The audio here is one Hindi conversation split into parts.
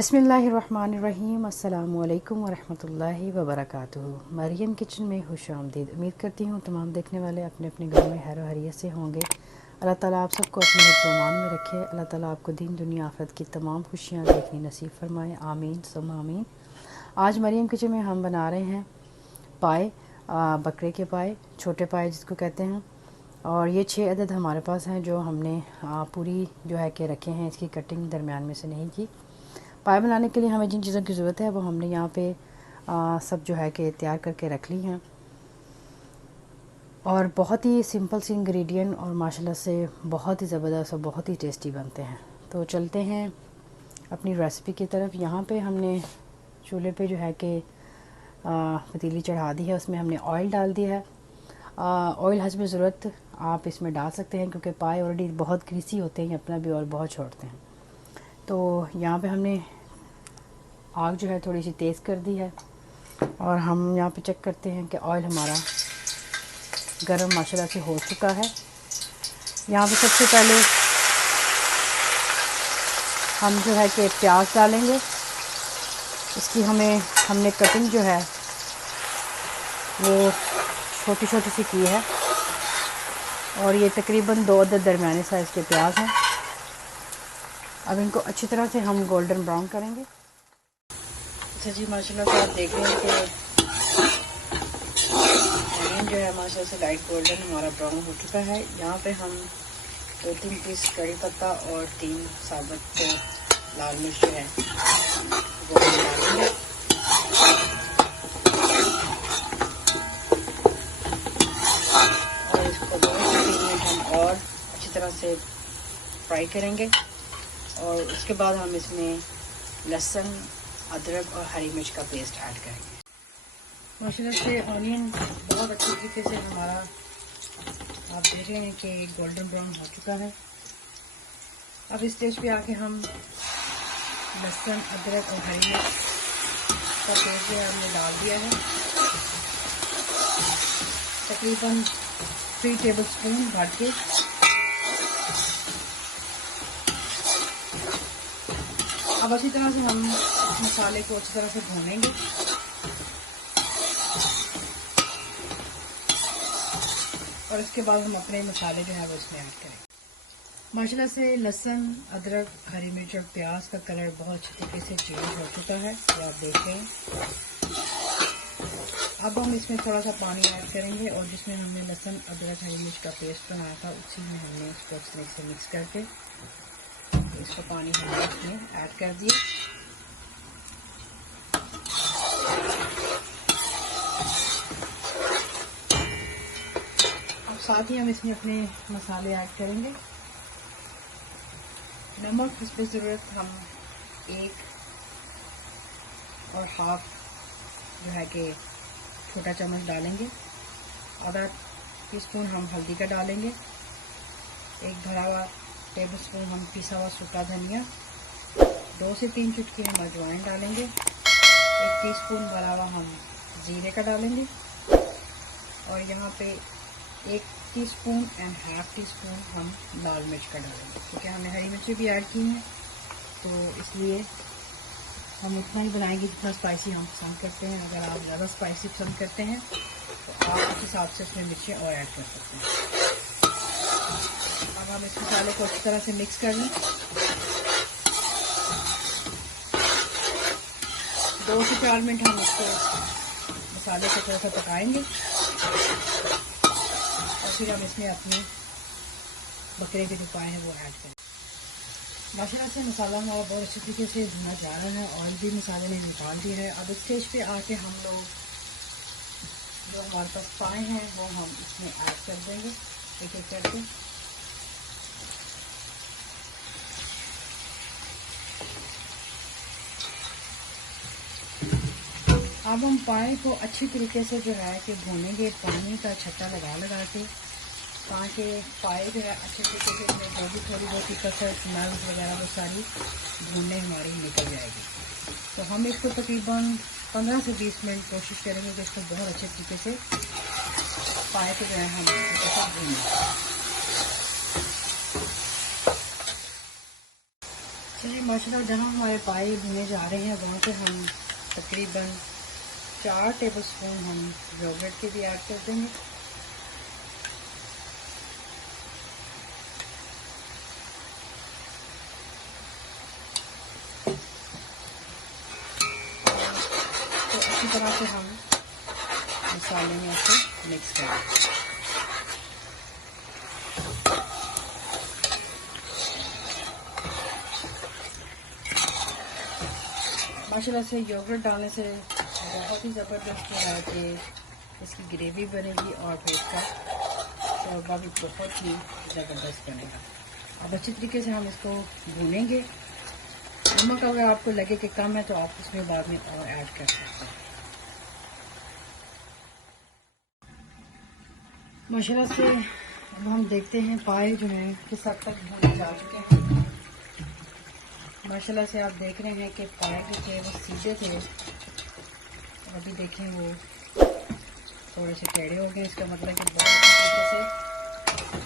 बिस्मिल्लाहिर्रहमानिर्रहीम। अस्सलामुअलैकुम वरहमतुल्लाहि वबरकातुहू। मरियम किचन में खुशामदीद। उम्मीद करती हूँ तमाम देखने वाले अपने अपने घर में खैर हरियत से होंगे। अल्लाह ताला आप सबको अपने हिफ्ज़-ओ-अमान में रखे। अल्लाह ताला आपको दीन दुनिया आखिरत की तमाम खुशियाँ देखनी नसीब फरमाए। आमीन सुम्मा आमीन। आज मरियम किचन में हम बना रहे हैं पाए, बकरे के पाए, छोटे पाए जिसको कहते हैं। और ये 6 अदद हमारे पास हैं जो हमने पूरी जो है कि रखे हैं। इसकी कटिंग दरमियान में से नहीं की। पाए बनाने के लिए हमें जिन चीज़ों की ज़रूरत है वो हमने यहाँ पे सब जो है कि तैयार करके रख ली हैं। और बहुत ही सिंपल सी इंग्रेडिएंट और माशाल्लाह से बहुत ही ज़बरदस्त और बहुत ही टेस्टी बनते हैं। तो चलते हैं अपनी रेसिपी की तरफ। यहाँ पे हमने चूल्हे पे जो है कि पतीली चढ़ा दी है, उसमें हमने ऑयल डाल दिया है। ऑयल हस्ब ज़रूरत आप इसमें डाल सकते हैं क्योंकि पाए ऑलरेडी बहुत ग्रीसी होते हैं, अपना भी ऑयल बहुत छोड़ते हैं। तो यहाँ पे हमने आग जो है थोड़ी सी तेज़ कर दी है और हम यहाँ पे चेक करते हैं कि ऑयल हमारा गरम माशाल्लाह से हो चुका है। यहाँ पे सबसे पहले हम जो है कि प्याज डालेंगे। इसकी हमने कटिंग जो है वो छोटी छोटी सी की है और ये तकरीबन 2 अदद दरमियाने साइज़ के प्याज हैं। अब इनको अच्छी तरह से हम गोल्डन ब्राउन करेंगे। अच्छा जी, माशाल्लाह से आप देख रहे हैं कि ऑनियन जो है माशाल्लाह से लाइट गोल्डन हमारा ब्राउन हो चुका है। यहाँ पे हम 2-3 पीस कड़ी पत्ता और 3 साबुत लाल मिर्च जो है वो हम डालेंगे। और इसको 2-3 मिनट हम और अच्छी तरह से फ्राई करेंगे। और उसके बाद हम इसमें लहसुन, अदरक और हरी मिर्च का पेस्ट ऐड करेंगे। माशाल्लाह से ऑनियन बहुत अच्छी तरीके से हमारा आप देख रहे हैं कि गोल्डन ब्राउन हो चुका है। अब इस स्टेज पे आके हम लहसुन, अदरक और हरी मिर्च का पेस्ट जो है हमने डाल दिया है। तकरीबन 3 टेबल स्पून भर के अब अच्छी तरह से हम मसाले को अच्छी तरह से भूनेंगे। और इसके बाद हम अपने मसाले जो है वो इसमें ऐड करेंगे। माशाल्लाह से लहसुन, अदरक, हरी मिर्च और प्याज का कलर बहुत अच्छी तरीके से चेंज हो चुका है, तो आप देख रहे हैं। अब हम इसमें थोड़ा सा पानी ऐड करेंगे और जिसमें हमने लहसुन, अदरक, हरी मिर्च का पेस्ट बनाया था उसी में हमने इसको अच्छी तरह से मिक्स करके इसका पानी हमने इसमें ऐड कर दिया। अब साथ ही हम इसमें अपने मसाले ऐड करेंगे। नमक इस पर ज़रूरत हम 1 और हाफ जो है कि छोटा चम्मच डालेंगे। आधा टीस्पून हम हल्दी का डालेंगे। 1 भरा हुआ टेबल स्पून हम पिसा हुआ सूखा धनिया, 2 से 3 चुटकी हम अजवाइन डालेंगे। 1 टीस्पून भरा हुआ हम जीरे का डालेंगे। और यहाँ पे 1 टीस्पून एंड हाफ टीस्पून हम लाल मिर्च का डालेंगे क्योंकि हमने हरी मिर्ची भी ऐड की हैं, तो इसलिए हम उतना ही बनाएंगे जितना स्पाइसी हम पसंद करते हैं। अगर आप ज़्यादा स्पाइसी पसंद करते हैं तो आप उस हिसाब से उसमें मिर्चें और ऐड कर सकते हैं। अब हम इस मसाले को अच्छी तरह से मिक्स कर लें। 2 से 4 मिनट हम इसको मसाले को थोड़ा सा पकाएंगे और फिर हम इसमें अपने बकरे के जो पाए हैं वो ऐड करें। माशाल्लाह से मसाला हमारा बहुत अच्छी तरीके से भुना जा रहा है, ऑयल भी मसाले ने निकाल दिया है। अब इस स्टेज पे आके हम लोग जो हमारे पास पाए हैं वो हम इसमें ऐड कर देंगे एक एक करके। अब हम पाए को अच्छी तरीके से जो है कि भूनेंगे, पानी का छत्ता लगा लगा के, ताकि पाए जो है अच्छे तरीके से इसमें जो भी थोड़ी बहुत कसर नर्व वगैरह वो सारी भूनने हमारी निकल जाएगी। तो हम इसको तकरीबन 15 से 20 मिनट कोशिश करेंगे कि इसको बहुत अच्छे तरीके से पाए को जो है हम भूनें। ये माशाल्लाह जहाँ हमारे पाए भुने जा रहे हैं वहाँ पे हम तकरीबन 4 टेबलस्पून हम योगर्ट के भी ऐड कर देंगे। तो अच्छी तरह से हम मसाले में ऐसे मिक्स करें। माशाल्लाह से योगर्ट डालने से बहुत ही ज़बरदस्त है कि इसकी ग्रेवी बनेगी और फिर इसका शोरबा भी बहुत ही ज़बरदस्त बनेगा। अब अच्छी तरीके से हम इसको भूनेंगे। नमक अगर आपको लगे कि कम है तो आप उसमें बाद में और ऐड कर सकते हैं। माशाल्लाह से अब हम देखते हैं पाए जो हैं किस हद तक भुने जा चुके हैं। माशाल्लाह से आप देख रहे हैं कि पाए जो थे वो सीधे थे, अभी देखें वो थोड़े से टेढ़े हो गए। इसका मतलब कि बहुत अच्छी तरीके से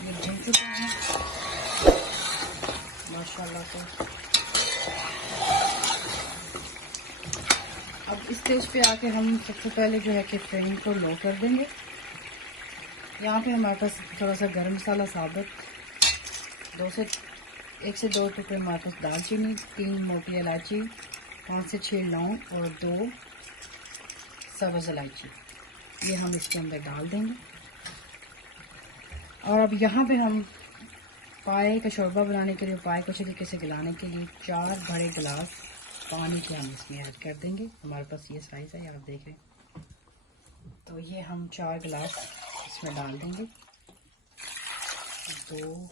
ये भुन चुके हैं माशाल्लाह से। अब इस स्टेज पे आके हम सबसे पहले जो है कि फ्लेम को लो कर देंगे। यहाँ पे हमारे पास थोड़ा सा गरम मसाला साबुत, 1 से 2 टुकड़े हमारे पास दालचीनी, 3 मोटी इलायची, 5 से 6 लौंग और 2 सब्ज़ इलायची, ये हम इसके अंदर डाल देंगे। और अब यहाँ पे हम पाए का शोरबा बनाने के लिए, पाए को अच्छी तरीके से गलाने के लिए 4 बड़े गिलास पानी के हम इसमें ऐड कर देंगे। हमारे पास ये साइज़ है, आप देख रहे हैं। तो ये हम 4 गिलास इसमें डाल देंगे। 2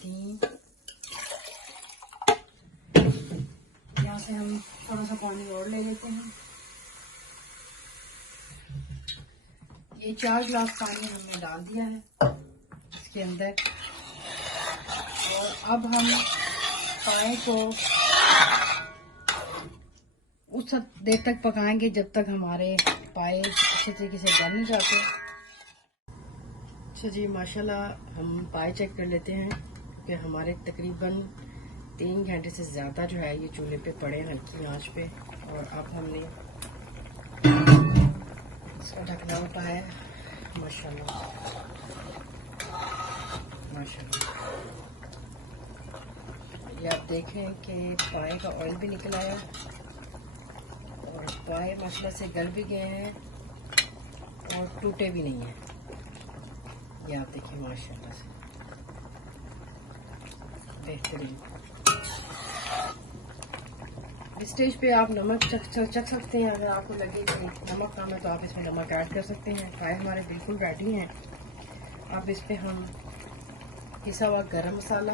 3, यहाँ से हम थोड़ा सा पानी और ले लेते हैं। ये 4 गिलास पानी हमने डाल दिया है इसके अंदर। और अब हम पाए को उस देर तक पकाएंगे जब तक हमारे पाए अच्छे तरीके से गल नहीं जाते। अच्छा जी, माशाल्लाह हम पाए चेक कर लेते हैं कि हमारे तकरीबन 3 घंटे से ज़्यादा जो है ये चूल्हे पे पड़े हैं हल्की आंच पे। और अब हमने इसका ढकना उठाया माशाल्लाह माशाल्लाह। ये आप देखें कि पाए का ऑयल भी निकल आया और पाए माशाल्लाह से गल भी गए हैं और टूटे भी नहीं हैं। ये आप देखिए माशाल्लाह से बेहतरीन। इस स्टेज पे आप नमक चख सकते हैं। अगर आपको लगे कि नमक कम है तो आप इसमें नमक ऐड कर सकते हैं। पाए हमारे बिल्कुल रेडी हैं। अब इस पे हम पिसा हुआ गरम मसाला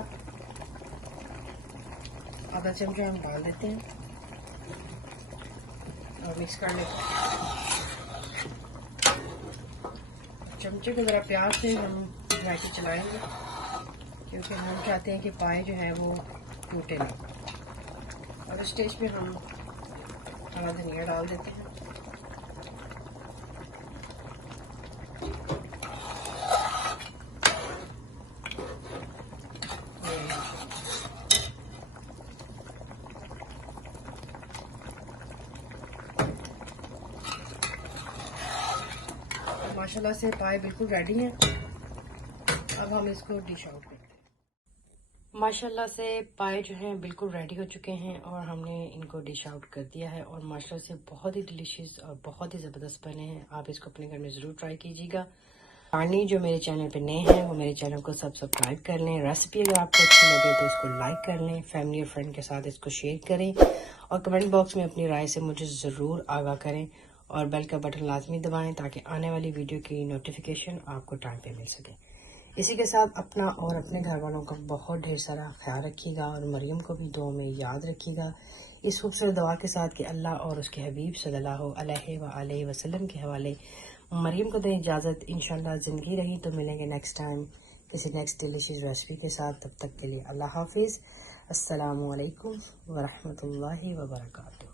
आधा चमचा हम डाल देते हैं और मिक्स कर लेते हैं। चमचे को ज़रा प्यार से हम घुमा के चलाएंगे क्योंकि हम चाहते हैं कि पाए जो है वो टूटे ना। और इस स्टेज पे हम हरा धनिया डाल देते हैं। माशाल्लाह से पाए बिल्कुल रेडी हैं। अब हम इसको डिश आउट करते हैं। माशाल्लाह से पाए जो हैं बिल्कुल रेडी हो चुके हैं और हमने इनको डिश आउट कर दिया है। और माशाल्लाह से बहुत ही डिलीशियस और बहुत ही ज़बरदस्त बने हैं। आप इसको अपने घर में ज़रूर ट्राई कीजिएगा। पानी जो मेरे चैनल पे नए हैं वो मेरे चैनल को सब्सक्राइब कर लें। रेसिपी अगर आपको अच्छी लगे तो इसको लाइक कर लें, फैमिली और फ्रेंड के साथ इसको शेयर करें और कमेंट बॉक्स में अपनी राय से मुझे ज़रूर आगाह करें। और बेल का बटन लाजमी दबाएं ताकि आने वाली वीडियो की नोटिफिकेशन आपको टाइम पे मिल सके। इसी के साथ अपना और अपने घर वालों का बहुत ढेर सारा ख्याल रखिएगा और मरियम को भी दुआ में याद रखिएगा। इस खूबसूरत दुआ के साथ कि अल्लाह और उसके हबीब सल्लल्लाहु अलैहि वसल्लम के हवाले मरियम को दें इजाज़त। इंशाल्लाह ज़िंदगी रही तो मिलेंगे नेक्स्ट टाइम किसी नेक्स्ट डिलीशियस रेसिपी के साथ। तब तक के लिए अल्लाह हाफिज़। अस्सलामु अलैकुम व रहमतुल्लाहि व बरकातुहू।